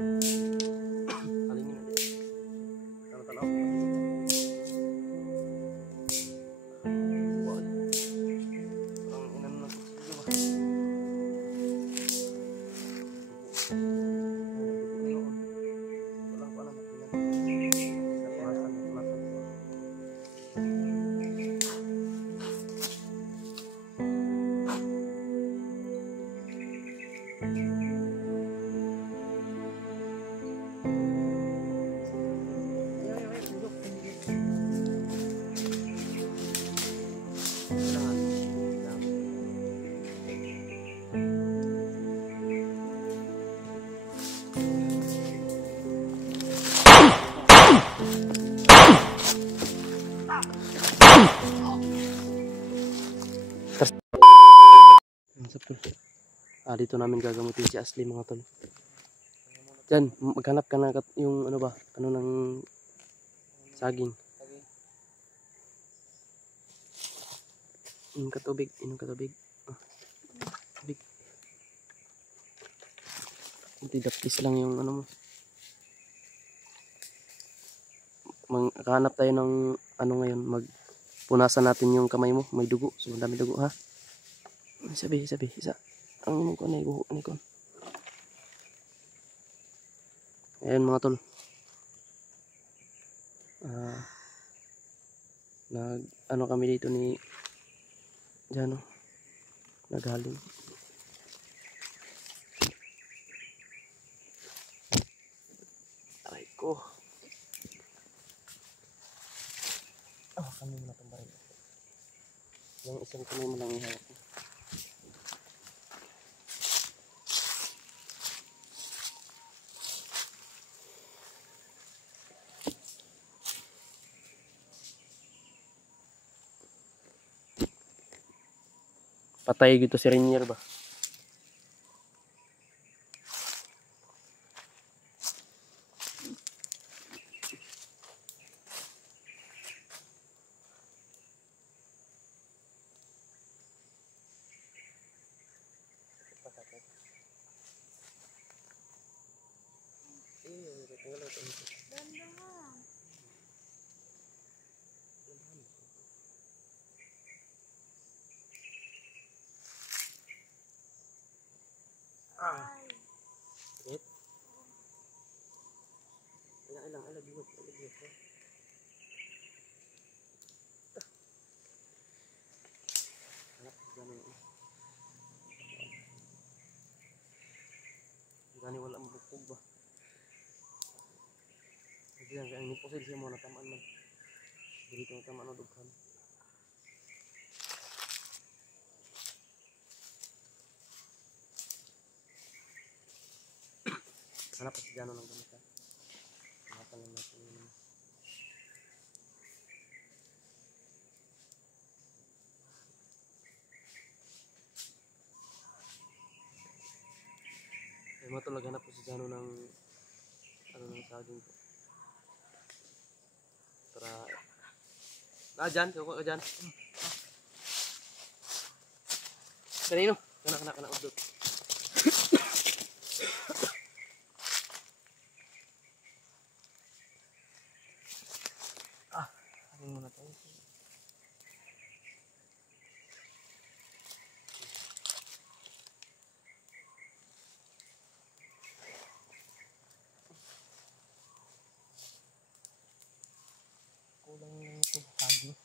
Halingin na din. Tanaw-tanaw. Wala. Ang inan na kutsilyo ba? Walang pa naman. Dito namin gagamutin si Ashley mga tol. Diyan, maghanap ka na yung ano ba, ano ng saging. Inom ka tubig, inom ka tubig. Tubig. Dapis lang yung ano mo. Maghanap tayo ng ano ngayon, magpunasan natin yung kamay mo, may dugo, so dami dugo ha. Sabi, isa. Ang imong ko na iguho ni kon. Ayan mga tol. Ano kami dito ni Jano. Naghaling. Aray ko. Kami muna itong baril. Yung isang kamay mo lang ihawak. Patay gitu si Rainier ba? Wait. Ilang bigot. Gani wala mabukog ba? Hindi lang kaya imposible siya mo natamaan man. Dito natamaan o dughan. Hanap pa si Jano ng gamit ha. Hanapan lang natin yun. Ay matulog, hanap po si Jano ng ano ng saging po. Tara. Dyan, kukuha ka dyan. Kanino? Kana udot. Ano muna tayo? Kulang lang ito saging.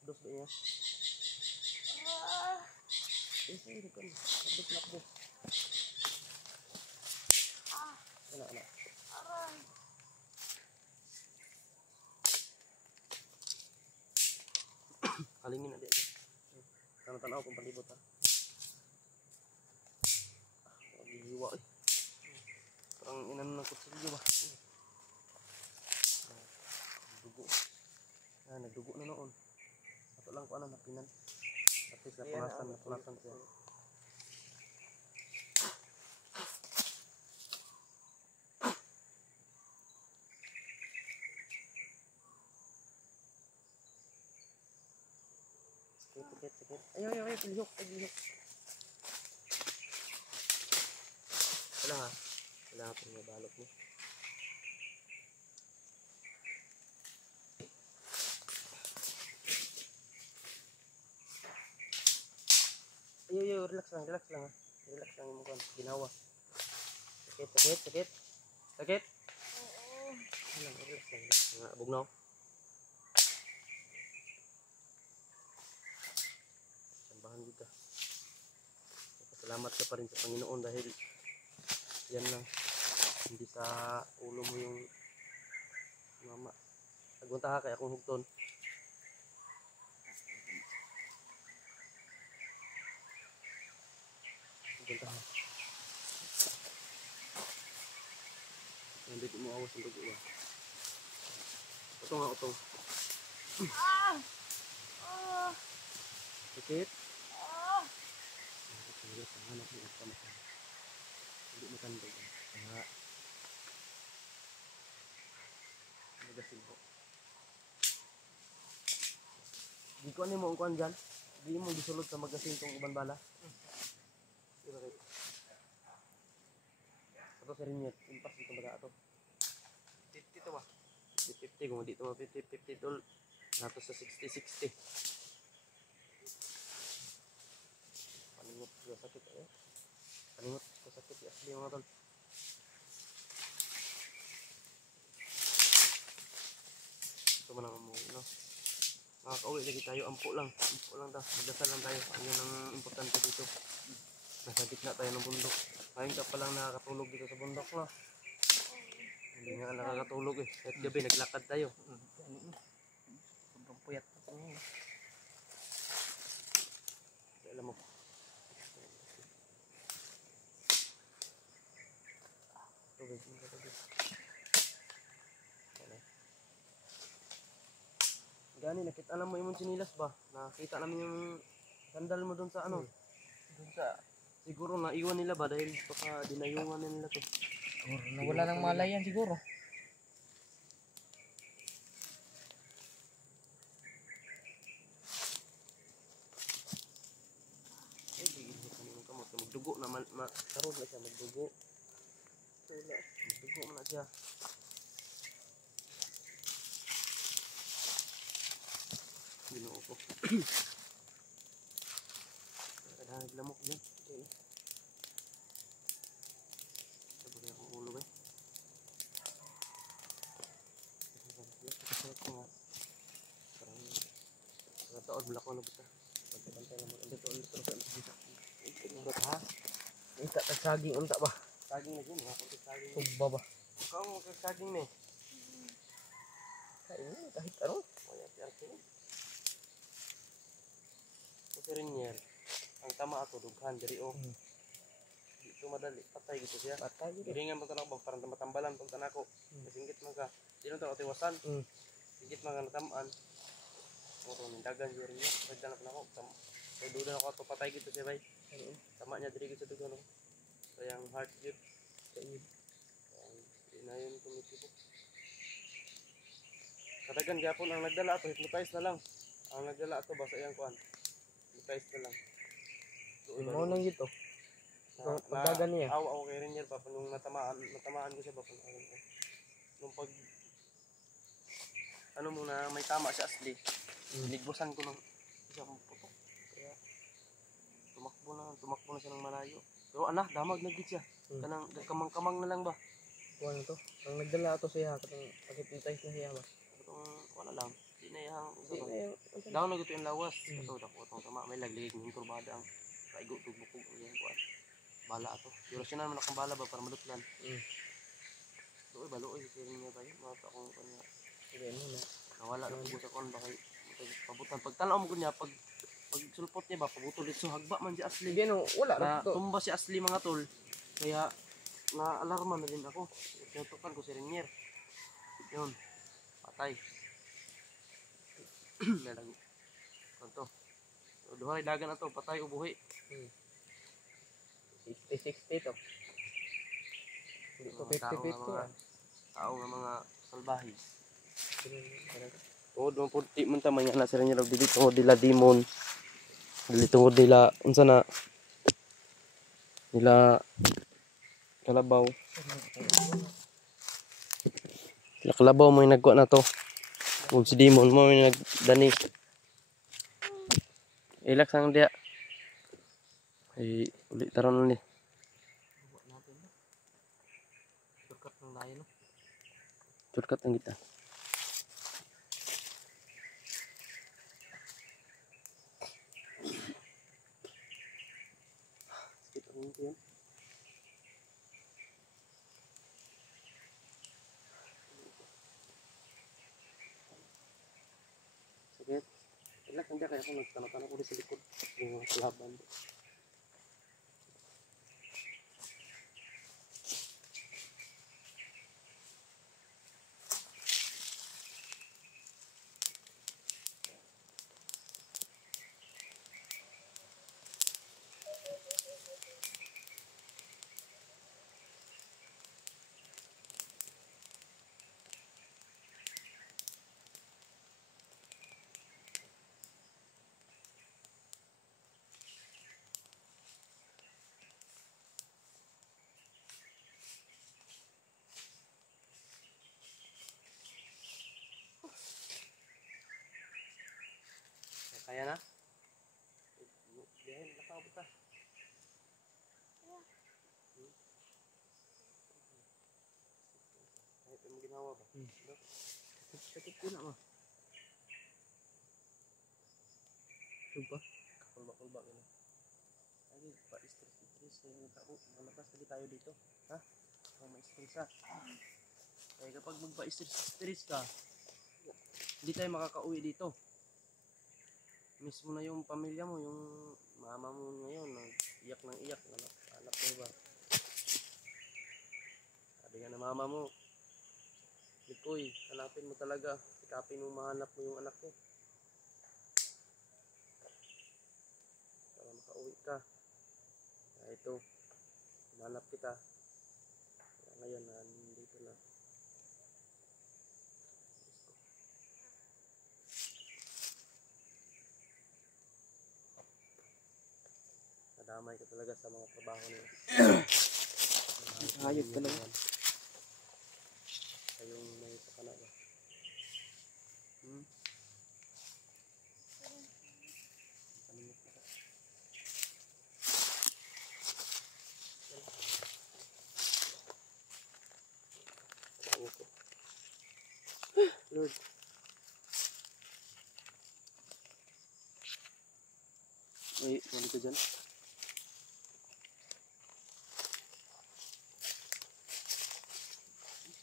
Dos ba iya? Isa ini kan. Labdok. Ala. Aray. Halingin na dia. Tanaw-tanaw kung palibot ha. Giwa eh. Parang inan ng kutsilyo ba? Dugo. Nagdugo na noon. Ato lang ko napinan. At least napunasan siya. Sakit. Ayaw, pilihok. Kailangan pang mabalot mo. Ayaw, relax lang ha. Relax lang yung mukha. Ginawa. Sakit. Oo. Relax lang. Bugnaw. Sambahan dito. Salamat ka pa rin sa Panginoon dahil yan lang. Hindi sa ulo mo yung mama. Nagunta ka kaya akong hugton. Nagunta ka. Hindi mo awas ang dugo ba? Utong. Sakit? Hindi matanda yan. Kaya magasin ko. Di ko ano mo ang kuhan dyan. Di mo disulod sa magasin itong uban bala. Di ba kayo? Ito sa rin yun. Impas dito baga ito. 50 to ba? 50 kung dito 50 tol. Nato sa 60. Paningot ko sakit eh. Paningot ko sakit asli mga tol. Ito man ang no. Makakauwi lagi tayo, ampo lang daw, magdasal lang tayo, ang yun ang importante dito. Nasa gitna tayo ng bundok, ngayon ka palang nakakatulog dito sa bundok no. Hindi nga nakakatulog eh, kahit gabi naglakad tayo. Sobrang puyat ako ngayon. Alam mo, tubig. Gani, nakita alam mo yung sinilas ba? Nakita namin yung sandal mo doon sa ano? Doon sa, siguro naiwan nila ba dahil baka dinayungan na nila to. Siguro nawala ng malay yan siguro. Ay, bigil mo kanina kamot. Magdugo na, karoon na siya, magdugo. Wala, magdugo na siya. Ginoo ko. Kailangan naglamok dyan. Sabagay akong ulo ba? Kasarap ko nga. Parang taon mula ko na bita. Bantay-bantay naman. Dito ulit ko sa bita. Ikot ha? Ita tagsaging unta ba? Saging na dyan. Saging. Tugba ba? Ikaw ang magkasaging na eh. Kain kahit ano. Kaya kasi rin yan, ang tama ako, dughan, diri o. Dito madali, patay gitu siya. Patay gitu. Giringan mo tanong, parang matambalan, pag tanako. Singgit man ka, di nung tanong tiwasan. Singgit man ka natamaan. Muro, nindagan diri niya, pagdanak na ako. Kaya duda ako ito, patay gitu siya, bay. Tama niya, diri gitu sa dugan ako. Kaya ang heart grip. Kaya na yun tumitibok. Katagan gapon, ang nagdala ito, hypnotize na lang. Ang nagdala ito, basta iyang kuhan. Hypnotize na lang. Mo nang gito. Pagdagan niya. Aw kay Rainier pa nung natamaan ko siya ba nung pag ano muna may tama siya asli. Nigbusan ko ng isang putok. Kaya tumakbo na siya ng malayo. Pero damag na gid siya. Kanang kamang-kamang na lang ba. Kuha to. Ang nagdala ato siya katong pag-hypnotize na siya ba. Katong wala lang. Di na yang daw na gito yung lawas. Kato dako tong tama may laglig ng kurbada ang kaigo tugbukog yan kuan. Bala ato. Pero siya naman akong bala ba para madutlan. Baloy siya niya ba yun. Mga akong kanya. Sige mo na. Nawala na po sa kon bakay pabutan. Pag tanaw mo niya pag sulpot niya ba pabutol dito hagba man si Asli. Sige no, wala na na to. tumba si Asli mga tol. Kaya na alarma na din ako. Tinutukan ko si Rainier. Yun. Patay. Nalang. Kanto. Duhay dagan na to, patay o buhi. 60-60 to. Hindi to Mga tao nga 50-50 mga, ah. tao nga mga salbahis. Ganun. Tungod mo puti man ta mga na sila nila dili tungod nila demon. Dili tungod nila unsa na nila kalabaw. Sila kalabaw mo yung nagkuha na to. Kung si demon mo yung nagdani. Ilak sang dia. Ay ulit taron ni. Buat natin no. Shortcut ng layo no. Shortcut ang kita. Sakit ang ngiti yan. Sakit. Ilak ang dia kaya ako nagtanong-tanong ko sa likod. Yung laban. Kaya na? Biyahin, lakaw ba ta? Kahit yung ginawa ba? Sakit ko na ma. Sumpah. Kulba-kulba ka na. Ay, pa-stress-stress kayo ng tao. Malakas lagi tayo dito. Ha? Kung ma-stress ha. Kaya kapag magpa-stress ka, hindi tayo makaka-uwi dito. Mismo na yung pamilya mo, yung mama mo ngayon, iyak ng iyak. Anak mo ba? Sabi nga na mama mo, Likoy, hanapin mo talaga. Sikapin mo mahanap mo yung anak mo. Para makauwi ka. Kaya ito, hanap kita. Kaya ngayon, nandito na. Nadamay ka talaga sa mga trabaho niyo. Hayop talaga. Kayong may pakana ba? Lord. Ay, mali ka dyan.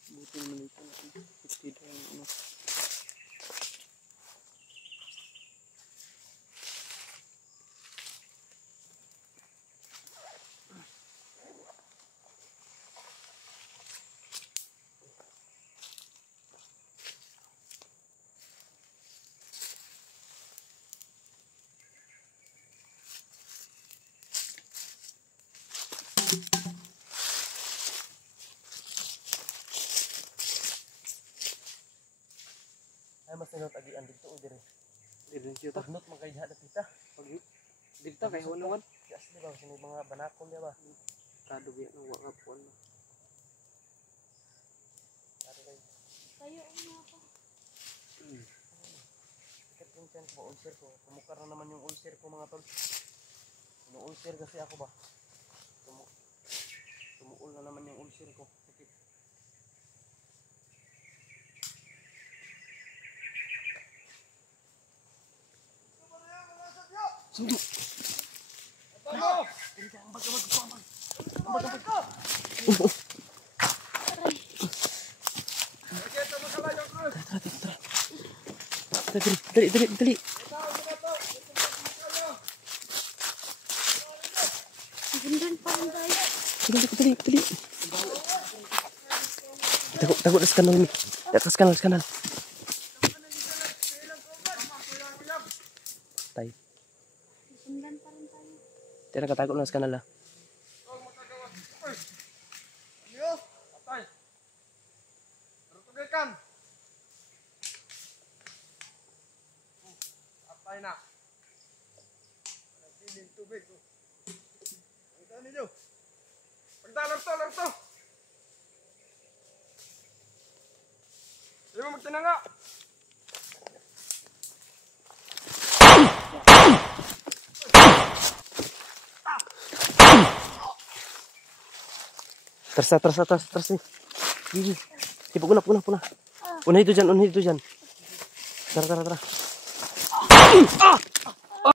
Buti naman ito. Tidak ang ano. Ay, mas nilot agian dito o dire. Dito siya ta. Pagnot man kay diha dapita. Pag dito kay hunawan. Yes, di ba? Kasi may mga banakon di ba? Kado biya ng wala puan. Kayo una ako. Sakit yung chan ko, ulcer ko. Kumukar na naman yung ulcer ko mga tol. Inu-ulcer kasi ako ba? Tumuul na naman yung ulcer ko. Sakit. Sundo! Dali. Bundan pa rin guys. Dali. Takut sa kanal ni. Di atas kanal. Tay. Sundan pa rin tayo. Tira katago na sa kanila. Yo, patay. Bertugay kan. Patay na. Piling tubig. Ang dami nyo. Larto. Di mo magtinanga. Terus nih. Gigi. Sip, puna. Unah itu jan. Tara.